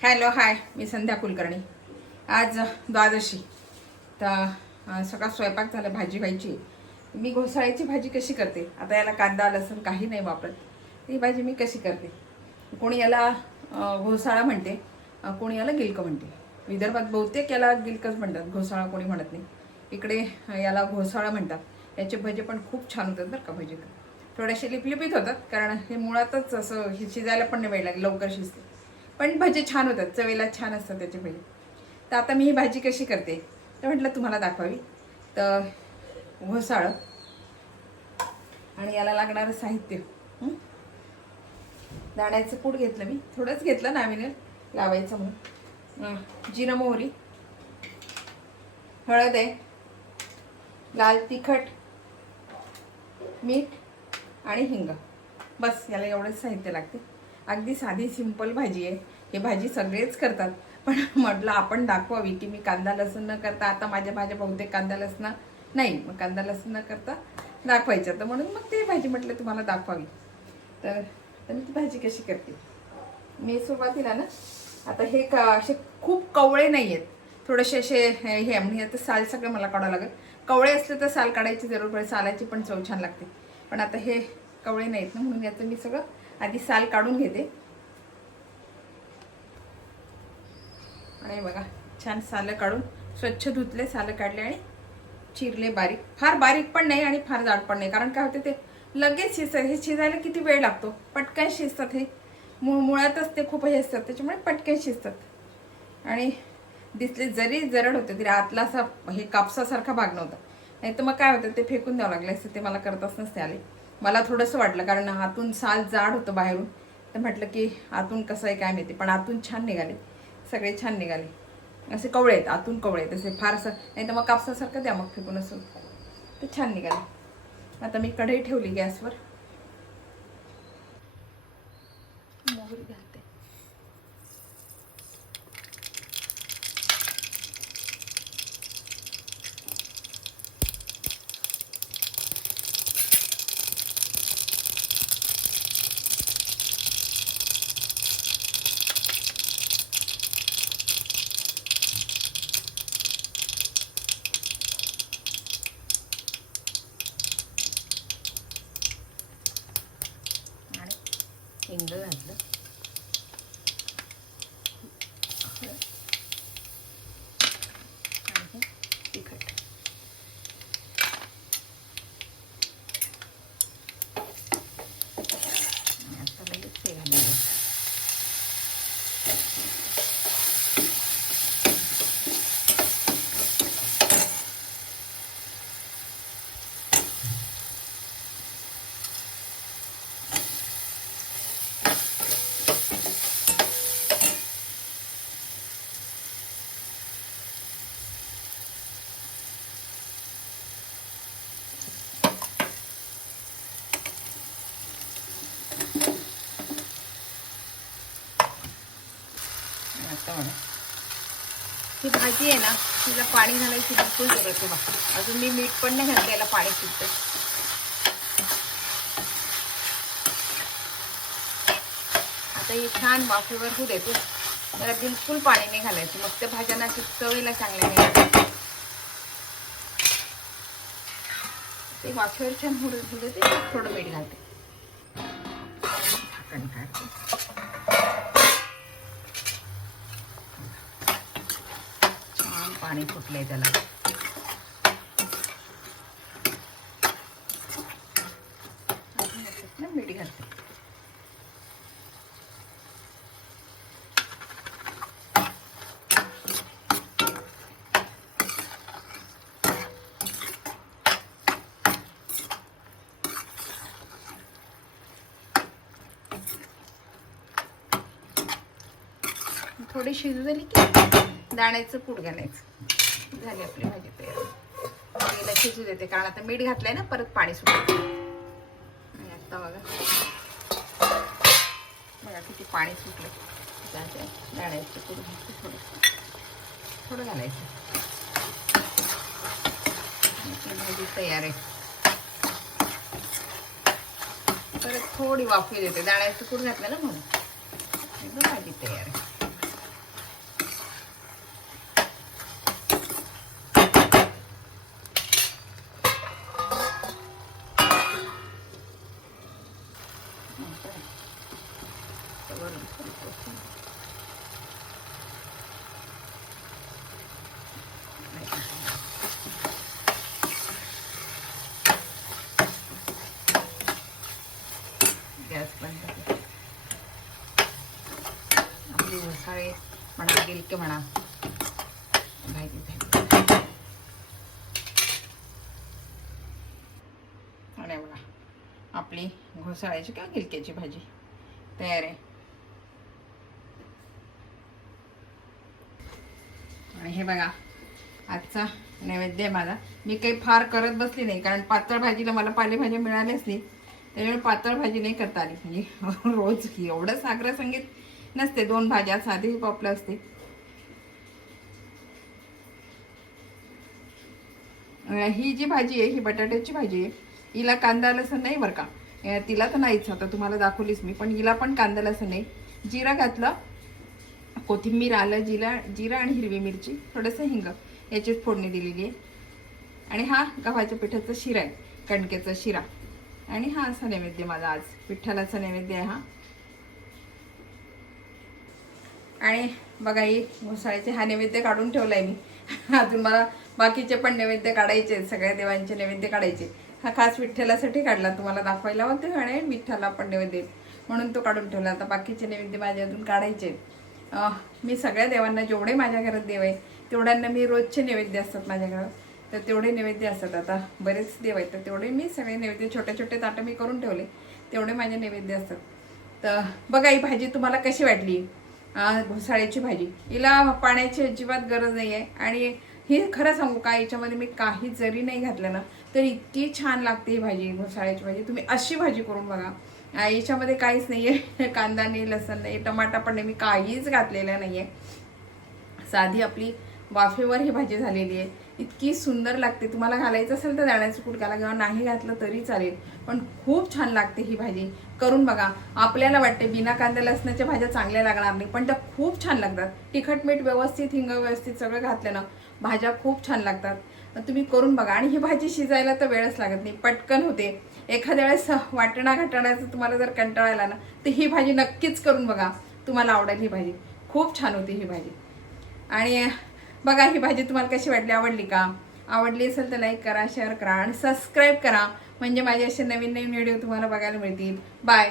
Hello hi, मी संध्या कुलकर्णी. आज द्वादशी. तर सगळा स्वयंपाक झाला, भाजी व्हायची. मी घोसाळ्याची भाजी कशी करते, आता याला कांदा लसूण काही नाही वापरत. ही भाजी मी कशी करते, कोणी याला घोसाळा म्हणते, कोणी याला गिलकं म्हणते. विदर्भात बहुतेक याला गिलकंच म्हणतात, घोसाळा कोणी म्हणत नाही. इकडे याला घोसाळा म्हणतात. याचे भजे पण खूप छान होतात बरं का. भजे थोडेसे लिपलिपीत होतात, कारण हे मुळातच असं हे शिजायला पण नाही वेळ लागेल, लवकर शिजते. पण भजे छान होतात, चवेला छान असतात त्याचे भजे. तर आता मी ही भाजी कशी करते तर म्हटलं तुम्हाला दाखवावी. तर घोसाळं आणि याला लागणारं साहित्य, दाण्याचं कूट घेतलं, मी थोडंच घेतलं नावीने लावायचं म्हणून. जिरं मोहरी, हळद आहे, लाल तिखट, मीठ आणि हिंग. बस याला एवढंच साहित्य लागते. अगदी साधी सिंपल भाजी आहे. ही भाजी सगळेच करतात, पण म्हटलं आपण दाखवावी की मी कांदा लसूण न करता, आता माझ्या भाज्या बहुतेक कांदा लसणा नाही, मग कांदा लसूण न करता दाखवायचं. तर म्हणून मग ते भाजी म्हटलं तुम्हाला दाखवावी. तर मी ती भाजी कशी करते, मी सुरुवातीला ना, आता हे असे खूप कवळे नाही आहेत, थोडेसे असे हे म्हणजे आता साल सगळं मला काढावं लागेल. कवळे असले तर साल काढायची जरूर पडेल, सालाची पण चव छान लागते. पण आता हे कवळे नाहीत ना, म्हणून याचं मी सगळं आधी साल काढून घेते. आणि बघा छान सालं काढून स्वच्छ धुतले, सालं काढले आणि चिरले बारीक. फार बारीक पण नाही आणि फार जाड पण नाही, कारण काय होते ते लगेच शिजतात. हे शिजायला किती वेळ लागतो, पटकन शिजतात. हे मुळातच ते खूप हे असतात, त्याच्यामुळे पटकन शिजतात. आणि दिसले जरी जरड होते तरी आतला असा हे कापसासारखा भाग नव्हता. नाही तर मग काय होतं ते फेकून द्यावं लागलं असतं, ते मला करताच नसते आले. मला थोडंसं वाटलं, कारण आतून साल जाड होतं बाहेरून, तर म्हटलं की आतून कसं आहे काय माहिती, पण आतून छान निघाले, सगळे छान निघाले. असे कवळे आहेत, आतून कवळे आहेत असे, फारसं नाही तर मग कापसासारखं द्या मग फेकून, असं ते छान निघाले. आता मी कढई ठेवली गॅसवर, मोहरी घालते. हिंग घातलं, तिखट. आता लगेच हे घालायचं. ही भाजी आहे ना, तिला पाणी घालायची बिलकुल गरज आहे. बघा अजून मी मीठ पण नाही घातलं, याला पाणी सुटतं. आता ही छान वाफेवर होऊ देते, त्याला बिलकुल पाणी नाही घालायचं, मग त्या भाज्यांना चवीला चांगल्या नाही. ते वाफेवर छान होऊ देते, थोडं मीठ घालते. झाकण काढते. पाणी फुटलंय त्याला. मीठ घालते. थोडी शिजू झाली की दाण्याचं कूट घालायचं. झाली आपली भाजी तयार. तेला शिजू देते, कारण आता मीठ घातलंय ना, परत पाणी सुटतं. आणि आता बघा किती पाणी सुटलं. दाण्याचं कूट घालते, थोडं घालायचं. भाजी तयार आहे. परत थोडी वाफी देते, दाण्याचं कूट घातलं ना म्हणून. एकदम भाजी तयार आहे. गॅस बंद कर. आपली घोसाळे म्हणा गिलके म्हणा भाजी झाली. आणि बघा आपली घोसाळ्याची किंवा गिलक्याची भाजी तयार आहे. आणि हे बघा आजचा नैवेद्य आहे माझा. मी काही फार करत बसली नाही कारण पातळ भाजीला मला पालेभाज्या मिळाल्याच नाही, त्यामुळे पातळ भाजी नाही करता आली. म्हणजे रोज एवढं साखर संगीत नसते, 2 भाज्या साधी पापलं असते. ही जी भाजी आहे ही बटाट्याची भाजी आहे. हिला कांदा लसूण नाही बरं का, तिला तर नाहीच, आता तुम्हाला दाखवलीच मी, पण हिला पण कांदा लसूण नाही. जिरा घातलं, कोथिंबीर, आलं, जिरा आणि हिरवी मिरची, थोडंसं हिंग याचीच फोडणी दिलेली आहे. आणि हा गव्हाच्या पिठाचा शिरा आहे, कणकेचा शिरा. आणि हा असा नैवेद्य माझा आज विठ्ठलाचा नैवेद्य आहे हा. आणि बघा ही घोसाळ्याचे हा नैवेद्य काढून ठेवलाय मी. अजून मला बाकीचे पण नैवेद्य काढायचे, सगळ्या देवांचे नैवेद्य काढायचे. हा खास विठ्ठलासाठी काढला, तुम्हाला दाखवायला होते आणि विठ्ठला पण नैवेद्य म्हणून तो काढून ठेवला. आता बाकीचे नैवेद्य माझे अजून काढायचे. मी सगळ्या देवांना, जेवढे माझ्या घरात देव आहे तेवढ्यांना मी रोजचे नैवेद्य असतात माझ्या घरात, तर तेवढे नैवेद्य असतात. आता बरेच देव आहेत तर तेवढे मी सगळे नैवेद्य, छोटे छोटे ताटं मी करून ठेवले, तेवढे माझे नैवेद्य असतात. तर बघा ही भाजी तुम्हाला कशी वाटली, घोसाळ्याची भाजी. हिला पाण्याची अजिबात गरज नाही आहे. आणि ही खरं सांगू का, याच्यामध्ये मी काही जरी नाही घातलं ना तर इतकी छान लागते ही भाजी, घोसाळ्याची भाजी. तुम्ही अशी भाजी करून बघा. याच्यामध्ये काहीच नाही आहे, कांदा नाही, लसूण नाही, टमाटा पण नाही, मी काहीच घातलेलं नाही आहे. साधी आपली वाफेवर ही भाजी झालेली आहे. इतकी सुंदर लागते. तुम्हाला घालायचं असेल तर दाण्याचं कूट घाला किंवा नाही घातलं तरी चालेल, पण खूप छान लागते ही भाजी. करून बघा. आपल्याला वाटते बिना कांदा लसणाच्या भाज्या चांगल्या लागणार नाही, पण त्या खूप छान लागतात. तिखट मीठ व्यवस्थित, हिंग व्यवस्थित सगळं घातलं ना भाज्या खूप छान लागतात. तुम्ही करून बघा. आणि ही भाजी शिजायला तर वेळच लागत नाही, पटकन होते. एखाद्या वेळेस वाटणा घाटण्याचं तुम्हाला जर कंटाळा आला ना तर ही भाजी नक्कीच करून बघा, तुम्हाला आवडेल ही भाजी. खूप छान होती ही भाजी. आणि बघा ही भाजी तुम्हाला कशी वाटली, आवडली का? आवडली असेल तर लाईक करा, शेअर करा आणि सबस्क्राईब करा, म्हणजे माझे असे नवीन नवीन व्हिडिओ तुम्हाला बघायला मिळतील. बाय.